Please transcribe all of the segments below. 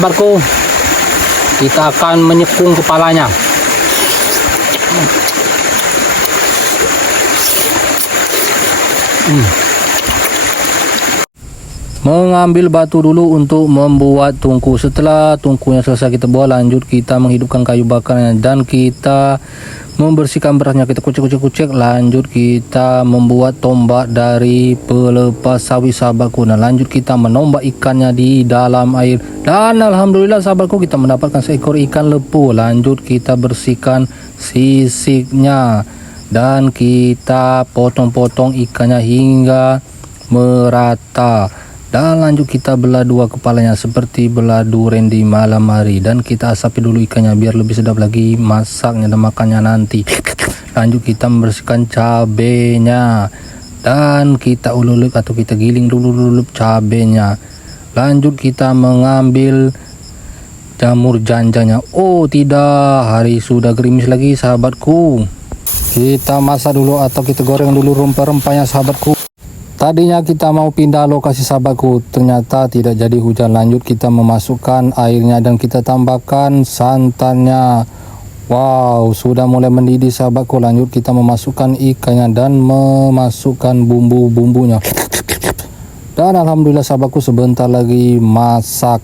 Sahabatku, kita akan menyekung kepalanya. Mengambil batu dulu untuk membuat tungku. Setelah tungkunya selesai kita buat, lanjut kita menghidupkan kayu bakarnya dan kita membersihkan berasnya. Kita kucek. Lanjut kita membuat tombak dari pelepas sawi, sahabatku. Nah, lanjut kita menombak ikannya di dalam air. Dan alhamdulillah sahabatku, kita mendapatkan seekor ikan lepu. Lanjut kita bersihkan sisiknya dan kita potong-potong ikannya hingga merata. Dan lanjut kita belah dua kepalanya seperti beladu Randy malam hari. Dan kita asapi dulu ikannya biar lebih sedap lagi masaknya dan makannya nanti. Lanjut kita membersihkan cabenya dan kita ululuk atau kita giling dulu cabenya. Lanjut kita mengambil jamur janjanya. Oh tidak, hari sudah gerimis lagi sahabatku. Kita masak dulu atau kita goreng dulu rempah-rempahnya sahabatku. Tadinya kita mau pindah lokasi sahabatku, ternyata tidak jadi hujan. Lanjut kita memasukkan airnya dan kita tambahkan santannya. Wow, sudah mulai mendidih sahabatku. Lanjut kita memasukkan ikannya dan memasukkan bumbu-bumbunya. Dan alhamdulillah sahabatku, sebentar lagi masak.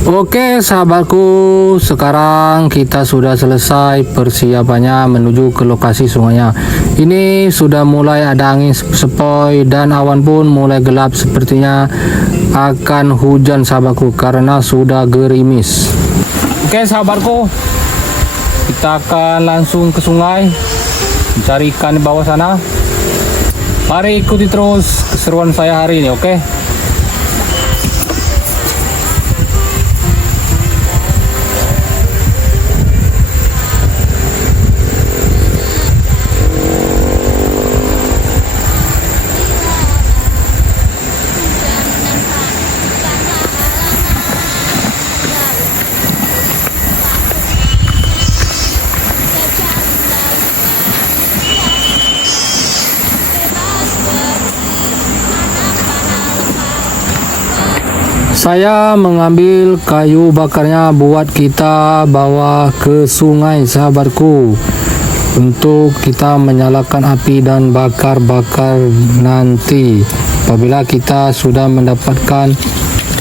Oke sahabatku, sekarang kita sudah selesai persiapannya menuju ke lokasi sungainya. Ini sudah mulai ada angin sepoi dan awan pun mulai gelap, sepertinya akan hujan sahabatku karena sudah gerimis. Oke sahabatku, kita akan langsung ke sungai mencari ikan di bawah sana. Mari ikuti terus keseruan saya hari ini, oke? Saya mengambil kayu bakarnya buat kita bawa ke sungai sahabatku, untuk kita menyalakan api dan bakar-bakar nanti apabila kita sudah mendapatkan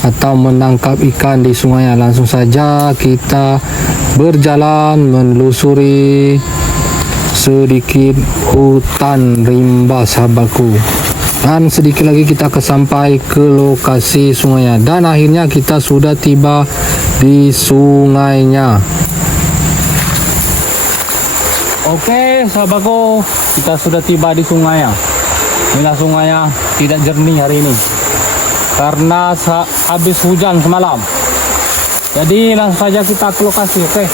atau menangkap ikan di sungai. Langsung saja kita berjalan menelusuri sedikit hutan rimba sahabatku. Dan sedikit lagi kita akan sampai ke lokasi sungainya. Dan akhirnya kita sudah tiba di sungainya. Oke sahabatku, kita sudah tiba di sungainya. Inilah sungainya, tidak jernih hari ini karena habis hujan semalam. Jadi langsung saja kita ke lokasi, oke?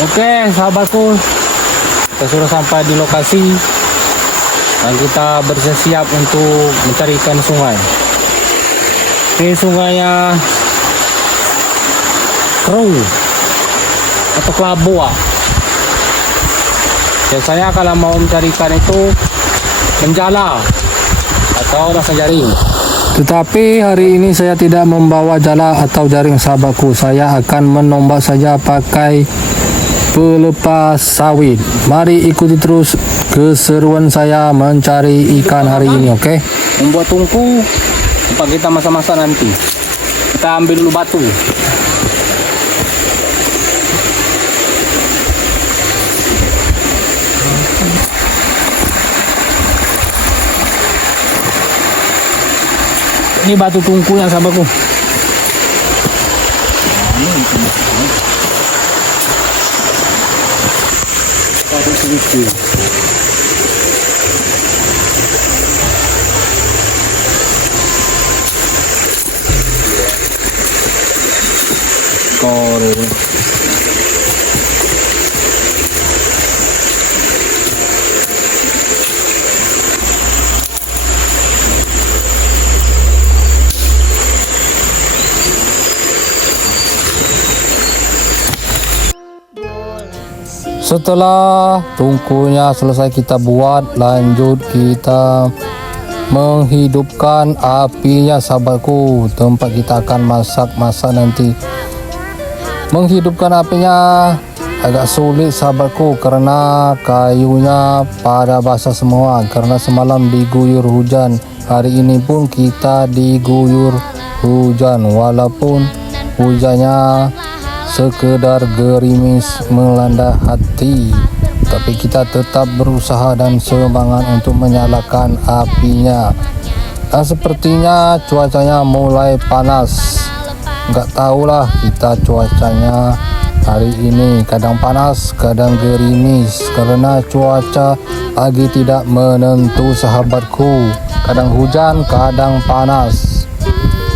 Oke sahabatku, kita sudah sampai di lokasi dan kita bersiap untuk mencari ikan sungai. Ini sungainya Keruh atau Kelaboa. Biasanya kalau mau mencari ikan itu menjala atau rasa jaring. Tetapi hari ini saya tidak membawa jala atau jaring sahabatku. Saya akan menombak saja pakai pelepas sawit. Mari ikuti terus keseruan saya mencari ikan hari ini, oke? Membuat tungku tempat kita masa-masa nanti. Kita ambil dulu batu. Ini batu tungkunya sahabatku. Batu tungku. Setelah tungkunya selesai kita buat, lanjut kita menghidupkan apinya sahabatku. Tempat kita akan masak nanti. Menghidupkan apinya agak sulit sahabatku karena kayunya pada basah semua karena semalam diguyur hujan. Hari ini pun kita diguyur hujan walaupun hujannya sekedar gerimis melanda hati, tapi kita tetap berusaha dan semangat untuk menyalakan apinya. Dan sepertinya cuacanya mulai panas. Nggak tahulah kita cuacanya hari ini kadang panas kadang gerimis karena cuaca lagi tidak menentu sahabatku. Kadang hujan kadang panas.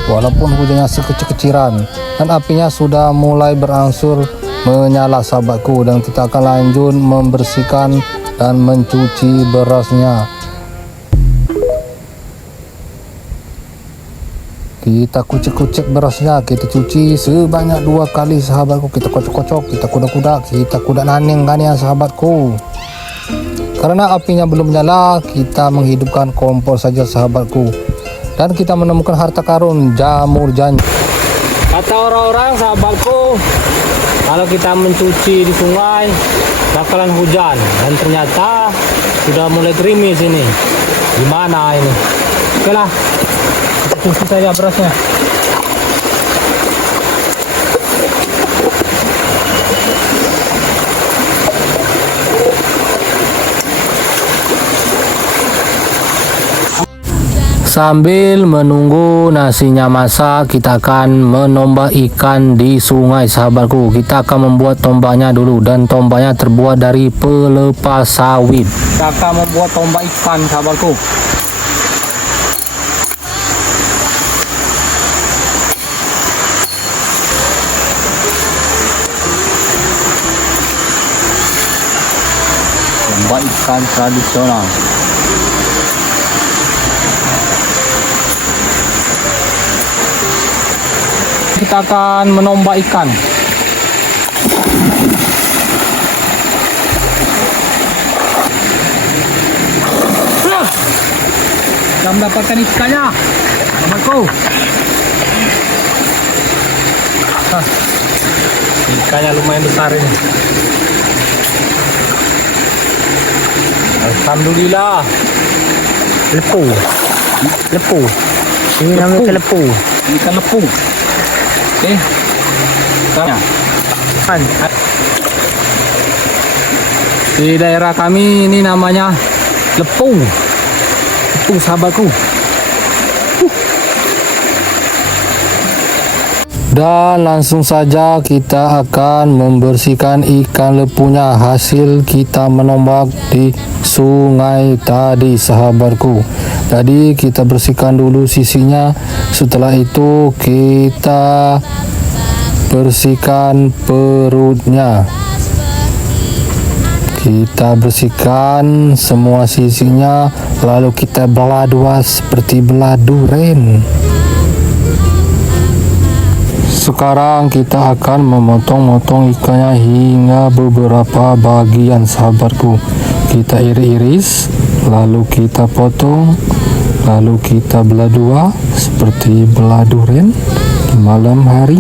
Walaupun hujannya sekecil-kecilan dan apinya sudah mulai berangsur menyala sahabatku, dan kita akan lanjut membersihkan dan mencuci berasnya. Kita kucek-kucek berasnya, kita cuci sebanyak 2 kali sahabatku. Kita kocok-kocok, kita kuda-kuda, kita kuda naning kan ya sahabatku. Karena apinya belum nyala, kita menghidupkan kompor saja sahabatku. Dan kita menemukan harta karun jamur janji. Kata orang-orang sahabatku, kalau kita mencuci di sungai bakalan hujan, dan ternyata sudah mulai gerimis ini. Gimana ini? Oke lah, kita cuci saja berasnya. Sambil menunggu nasinya masak, kita akan menombak ikan di sungai sahabatku. Kita akan membuat tombaknya dulu, dan tombaknya terbuat dari pelepas sawit. Kita akan membuat tombak ikan sahabatku. Tombak ikan tradisional. Kita akan menombak ikan. Kita mendapatkan ikannya, temanku. Ikannya lumayan besar ini. Alhamdulillah. Lepu. Ini namanya lepu. Ikan lepu. Oke, di daerah kami ini namanya lepu sahabatku. Dan langsung saja kita akan membersihkan ikan lepunya hasil kita menombak di sungai tadi sahabatku. Tadi kita bersihkan dulu sisinya, setelah itu kita bersihkan perutnya. Kita bersihkan semua sisinya, lalu kita belah dua seperti belah durian. Sekarang kita akan memotong-motong ikannya hingga beberapa bagian sahabatku. Kita iris-iris, lalu kita potong, lalu kita belah dua seperti seperti belah durian malam hari.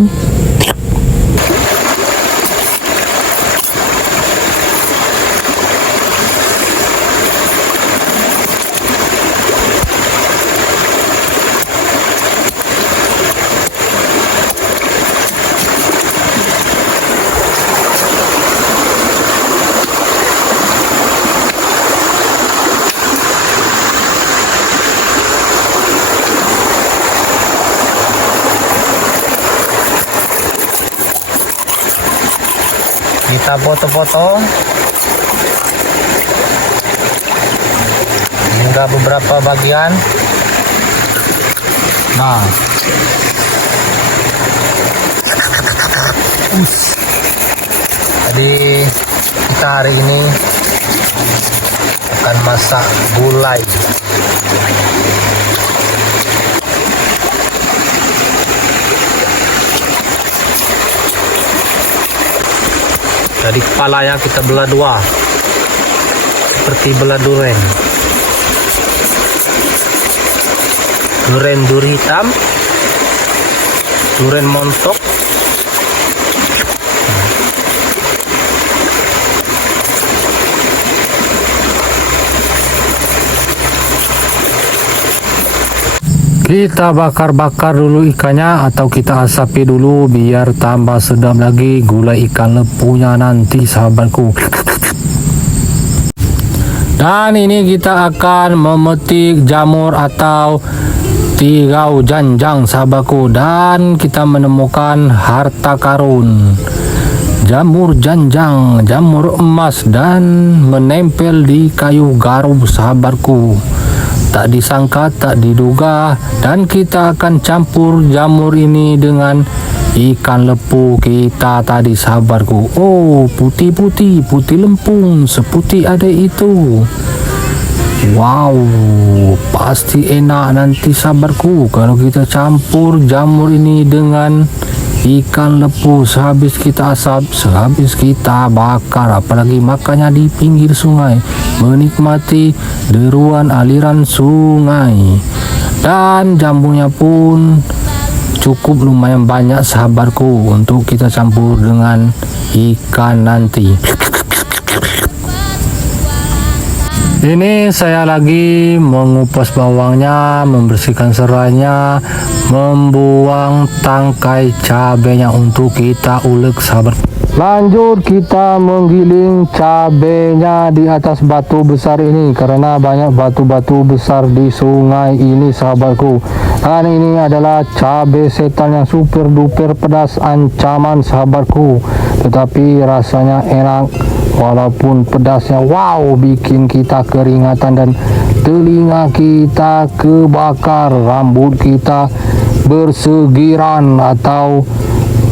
Kita potong-potong hingga beberapa bagian. Nah, jadi kita hari ini akan masak gulai. Jadi kepalanya kita belah dua, seperti belah durian. Durian duri hitam, durian montok. Kita bakar-bakar dulu ikannya atau kita asapi dulu biar tambah sedap lagi gulai ikan lepunya nanti sahabatku. Dan ini kita akan memetik jamur atau tigau janjang sahabatku, dan kita menemukan harta karun jamur janjang, jamur emas, dan menempel di kayu garum sahabatku. Tak disangka, tak diduga, dan kita akan campur jamur ini dengan ikan lepu kita tadi sahabatku. Oh, putih-putih, putih lempung, seputih ada itu. Wow, pasti enak nanti sahabatku kalau kita campur jamur ini dengan ikan lepu sehabis kita asap, sehabis kita bakar, apalagi makannya di pinggir sungai, menikmati deruan aliran sungai. Dan jamurnya pun cukup lumayan banyak sahabatku untuk kita campur dengan ikan nanti. Ini saya lagi mengupas bawangnya, membersihkan serainya, membuang tangkai cabenya untuk kita ulek sahabat. Lanjut kita menggiling cabenya di atas batu besar ini karena banyak batu-batu besar di sungai ini sahabatku. Dan ini adalah cabai setan yang super duper pedas ancaman sahabatku, tetapi rasanya enak walaupun pedasnya. Wow, bikin kita keringatan dan telinga kita kebakar, rambut kita bersegiran atau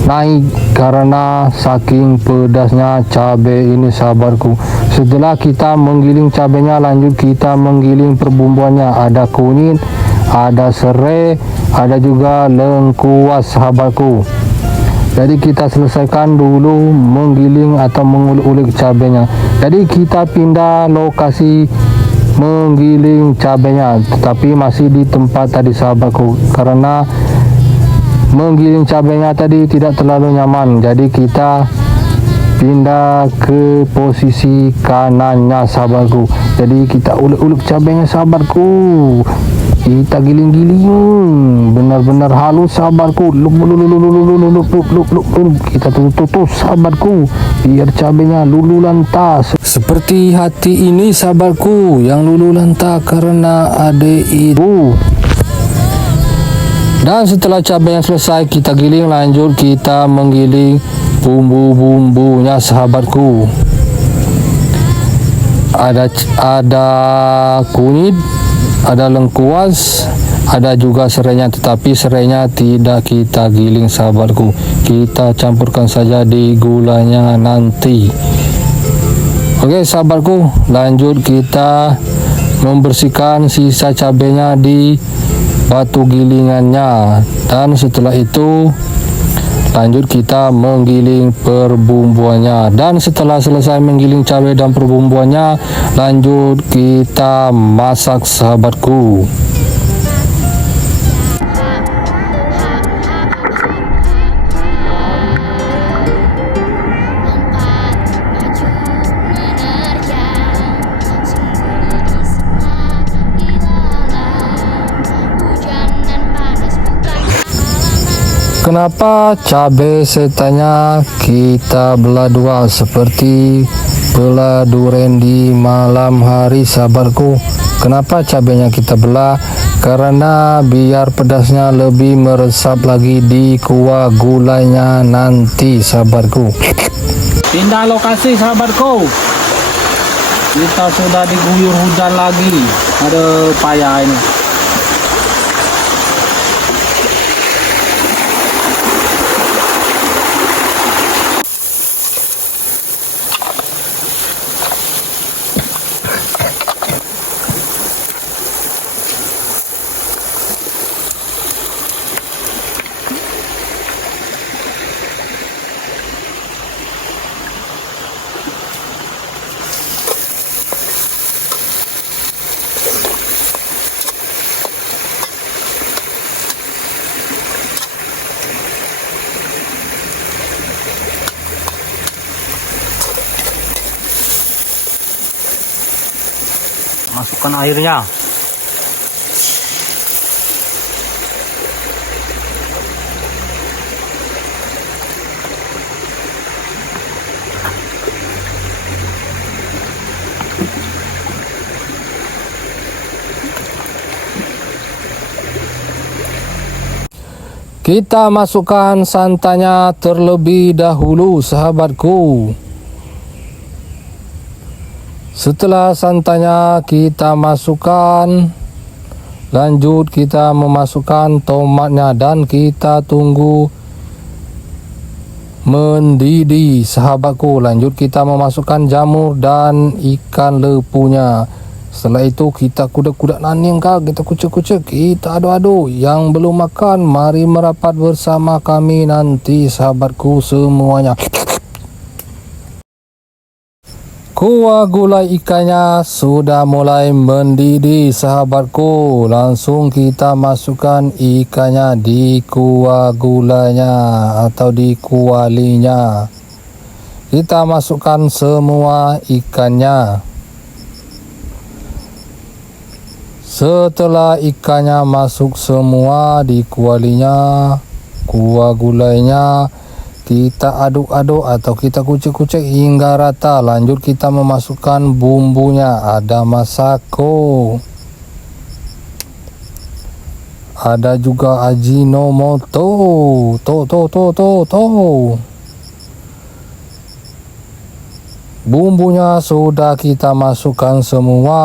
naik karena saking pedasnya cabai ini sahabatku. Setelah kita menggiling cabainya, lanjut kita menggiling perbumbuannya. Ada kunyit, ada serai, ada juga lengkuas sahabatku. Jadi kita selesaikan dulu menggiling atau mengulek-ulek cabainya. Jadi kita pindah lokasi menggiling cabainya, tetapi masih di tempat tadi sahabatku, karena menggiling cabainya tadi tidak terlalu nyaman. Jadi kita pindah ke posisi kanannya sahabatku. Jadi kita ulek-ulek cabainya sahabatku, kita giling-giling benar-benar halus sahabatku. Kita tutup sahabatku biar cabainya lulu lantas. Seperti hati ini sahabatku yang lulu lantas karena ada itu. Dan setelah cabainya selesai kita giling, lanjut kita menggiling bumbu-bumbunya sahabatku. Ada kunyit, ada lengkuas, ada juga serainya, tetapi serainya tidak kita giling sahabatku. Kita campurkan saja di gulanya nanti. Oke sahabatku, lanjut kita membersihkan sisa cabainya di batu gilingannya, dan setelah itu lanjut kita menggiling perbumbuannya. Dan setelah selesai menggiling cabai dan perbumbuannya, lanjut kita masak sahabatku. Kenapa cabai setanya kita belah dua seperti belah durian di malam hari, sahabatku? Kenapa cabainya kita belah? Karena biar pedasnya lebih meresap lagi di kuah gulainya nanti, sahabatku. Pindah lokasi, sahabatku. Kita sudah diguyur hujan lagi. Ada payah ini. Masukkan airnya. Kita masukkan santannya terlebih dahulu, sahabatku. Setelah santannya kita masukkan, lanjut kita memasukkan tomatnya dan kita tunggu mendidih, sahabatku. Lanjut kita memasukkan jamur dan ikan lepunya. Setelah itu kita kudak-kudak naning kak, kita kucek-kucek, kita aduk-aduk. Yang belum makan, mari merapat bersama kami nanti, sahabatku semuanya. Kuah gulai ikannya sudah mulai mendidih, sahabatku. Langsung kita masukkan ikannya di kuah gulainya atau di kualinya. Kita masukkan semua ikannya. Setelah ikannya masuk semua di kualinya, kuah gulainya, kita aduk-aduk atau kita kucek-kucek hingga rata. Lanjut kita memasukkan bumbunya. Ada masako, ada juga ajinomoto, bumbunya sudah kita masukkan semua.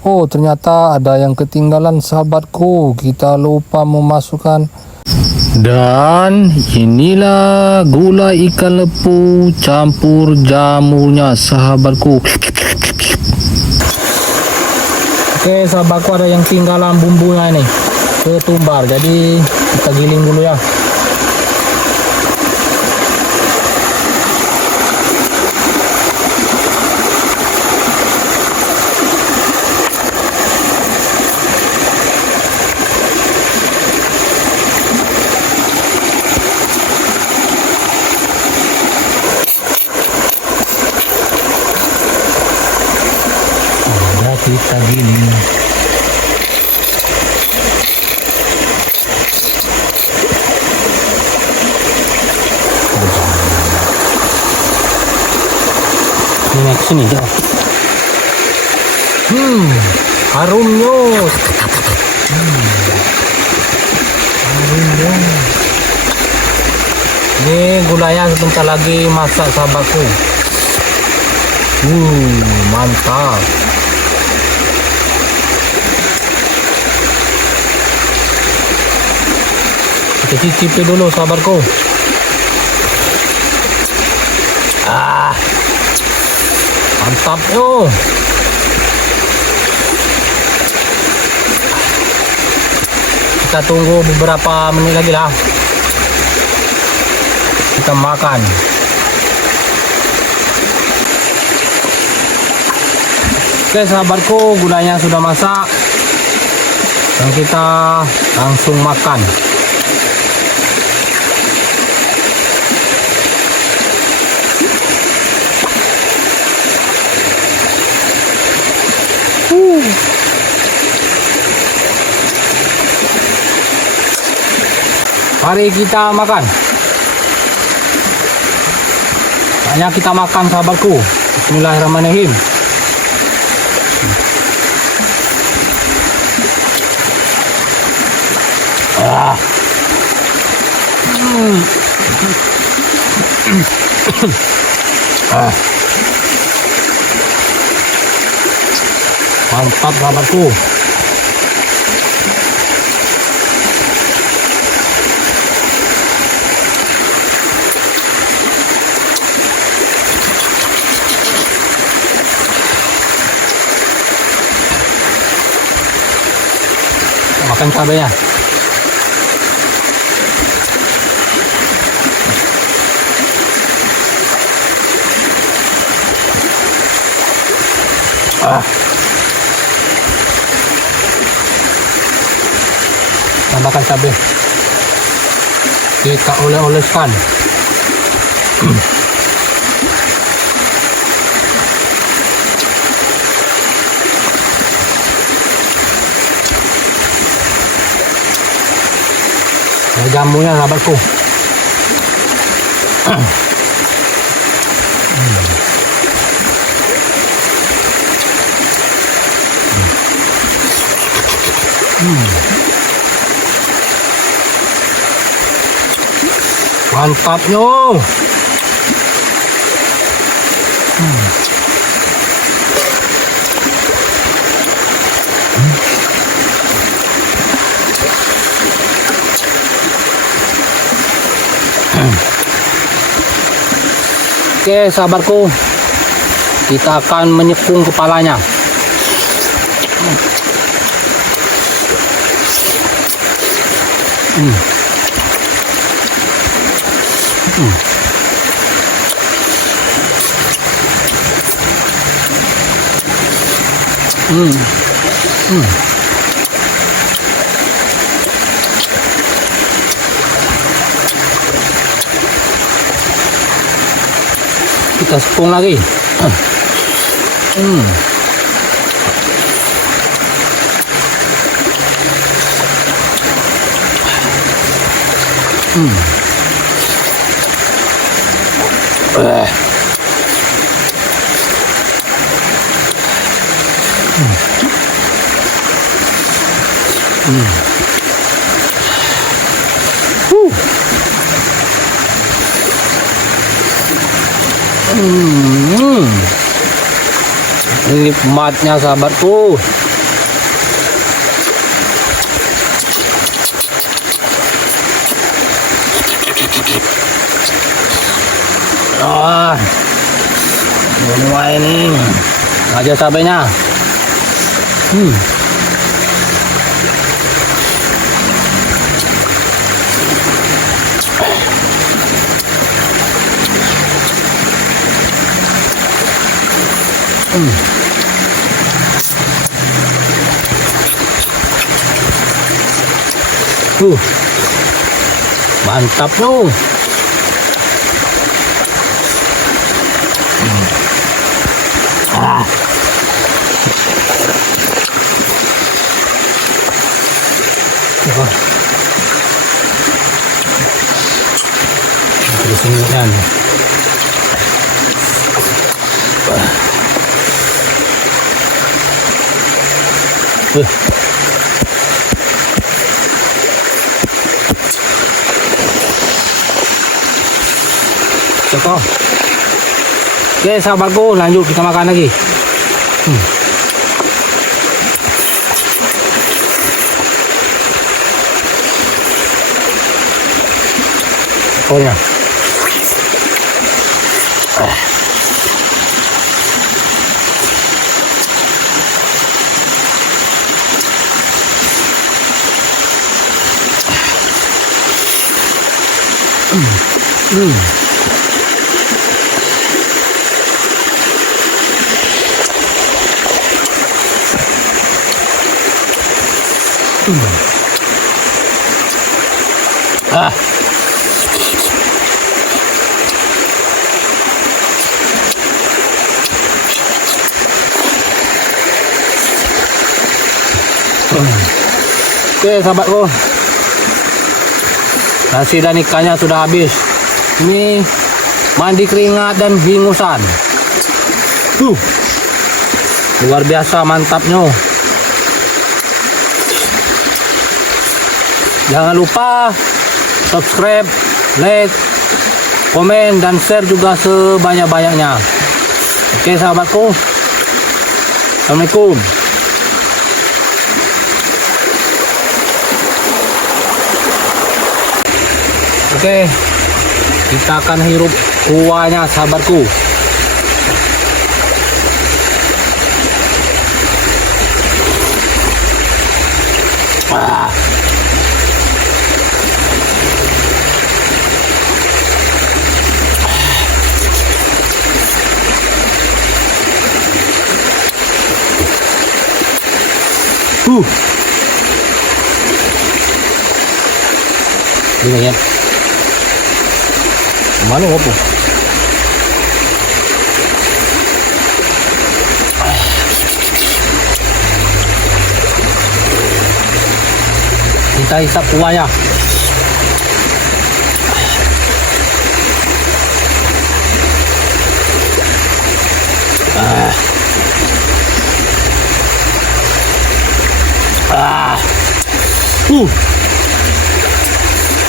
Oh, ternyata ada yang ketinggalan, sahabatku. Kita lupa memasukkan. Dan inilah gulai ikan lepu campur jamurnya, sahabatku. Oke, sahabatku, ada yang tinggalan bumbunya ini ketumbar. Jadi kita giling dulu ya. Kita giling. Ini ke sini dah. Harumnya. Harumnya. Ini gulanya sebentar lagi masak, sahabatku. Mantap. Kita cicipi dulu, sahabatku. Mantap yo. Kita tunggu beberapa menit lagi lah. Kita makan. Oke, sahabatku, gulanya sudah masak. Dan kita langsung makan. Mari kita makan. Hanya kita makan sahabatku. Bismillahirrahmanirrahim. Ah. Ah. Mantap sahabatku. Makan cabenya. Ah. Tambahkan cabai. Kita oleskan. Jamunya sahabatku. Mantapnya. Oke sahabatku, kita akan menyekung kepalanya. Kita sepung lagi. Nikmatnya sahabatku. Semua ini aja cabenya. Mantap loh. Di sini kan. Cukup. Oke sahabatku, lanjut kita makan lagi. Pokoknya. Oke sahabatku, Nasi dan ikannya sudah habis. Ini mandi keringat dan hingusan. Luar biasa mantapnya. Jangan lupa subscribe, like, komen, dan share juga sebanyak-banyaknya. Oke sahabatku, Assalamualaikum. Oke, kita akan hirup kuahnya sahabatku. Ini ya. Mana apa? Kita hisap kuahnya.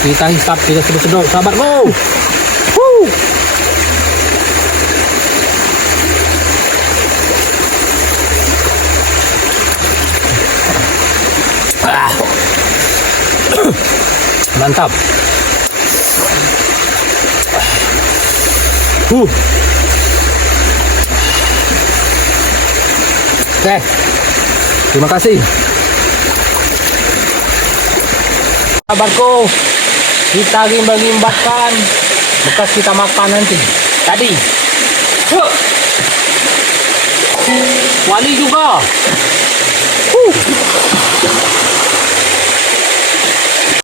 Kita hisap, kita sedot-sedot sahabatku. Mantap. Oke, terima kasih sahabatku. Kita gimbal-gimbalkan bekas kita makan nanti. Tadi wali juga.